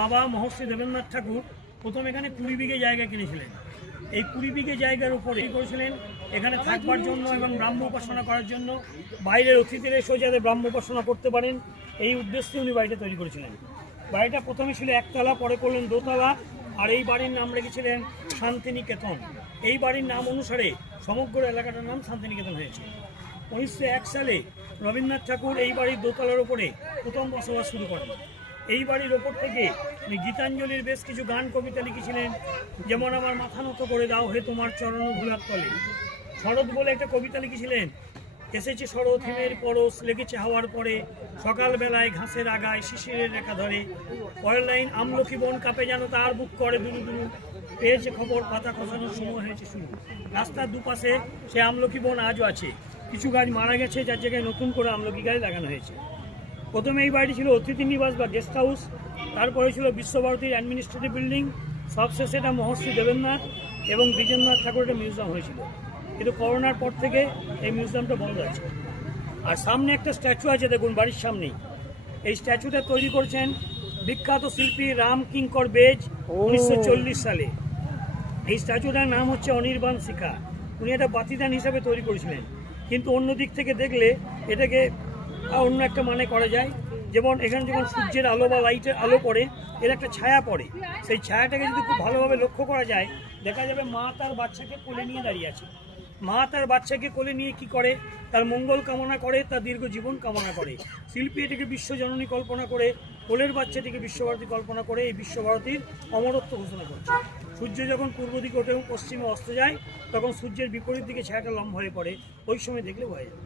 বাবা মহর্ষি দেবেন্দ্রনাথ ঠাকুর প্রথম এখানে 20 বিঘে জায়গা কিনেছিলেন। এই 20 বিঘে জায়গার উপরে করেছিলেন এখানে থাকবার জন্য এবং ব্রাহ্ম উপাসনা করার জন্য, বাইরের অতিথিরা এসেও যাতে ব্রাহ্ম উপাসনা করতে পারেন এই উদ্দেশ্যে উনি বাড়িটা তৈরি করেছিলেন। বাড়িটা প্রথমে ছিল একতলা, পরে করলেন দোতলা, আর এই বাড়ির নাম রেখেছিলেন শান্তিনিকেতন। এই বাড়ির নাম অনুসারে সমগ্র এলাকাটার নাম শান্তিনিকেতন হয়েছে। 1901 সালে রবীন্দ্রনাথ ঠাকুর এই বাড়ির দোতলার ওপরে প্রথম বসবাস শুরু করেন। এই বাড়ির ওপর থেকে গীতাঞ্জলির বেশ কিছু গান কবিতা লিখেছিলেন, যেমন আমার মাথা নত করে দাও হে তোমার চরণ ধুলার তলে। শরৎ বলে একটা কবিতা লিখেছিলেন, এসেছে শরৎ হিমের পরশ, লেগেছে হাওয়ার পরে, সকালবেলায় ঘাসের আগায় শিশিরের রেখা ধরে। পরের লাইন, আমলকি বন কাঁপে যেন তার বুক করে দুরু দুরু, পেয়েছে খবর পাতা খসানোর সময় হয়েছে শুরু। রাস্তার দুপাশে সে আমলকি বন আজও আছে, কিছু গাছ মারা গেছে যার জায়গায় নতুন করে আমলকি গাছ লাগানো হয়েছে। প্রথমে এই বাড়িটি ছিল অতিথি নিবাস বা গেস্ট হাউস, তারপরে ছিল বিশ্বভারতীর অ্যাডমিনিস্ট্রেটিভ বিল্ডিং, সবশেষে এটা মহর্ষি দেবেন্দ্রনাথ এবং দ্বিজেন্দ্রনাথ ঠাকুরের মিউজিয়াম হয়েছিল। কিন্তু করোনার পর থেকে এই মিউজিয়ামটা বন্ধ আছে। আর সামনে একটা স্ট্যাচু আছে দেখুন বাড়ির সামনেই। এই স্ট্যাচুটা তৈরি করেছেন বিখ্যাত শিল্পী রাম কিঙ্কর বেজ 1940 সালে। এই স্ট্যাচুটার নাম হচ্ছে অনির্বাণ শিখা। উনি এটা বাতিদান হিসাবে তৈরি করেছিলেন, কিন্তু অন্য দিক থেকে দেখলে এটাকে অন্য একটা মানে করা যায়। যেমন এখানে যখন সূর্যের আলো বা লাইটের আলো পড়ে এর একটা ছায়া পড়ে, সেই ছায়াটাকে যদি খুব ভালোভাবে লক্ষ্য করা যায় দেখা যাবে মা তার বাচ্চাকে কোলে নিয়ে দাঁড়িয়ে আছে। মা তার বাচ্চাকে কোলে নিয়ে কি করে? তার মঙ্গল কামনা করে, তার দীর্ঘ জীবন কামনা করে। শিল্পী এটিকে বিশ্বজননী কল্পনা করে, কোলের বাচ্চাটিকে বিশ্বভারতী কল্পনা করে এই বিশ্বভারতীর অমরত্ব ঘোষণা করছে। সূর্য যখন পূর্ব দিকে ওঠে এবং পশ্চিমে অস্ত যায় তখন সূর্যের বিপরীত দিকে ছায়াটা লম্বা হয়ে পড়ে, ওই সময় দেখলে বোঝা যায়।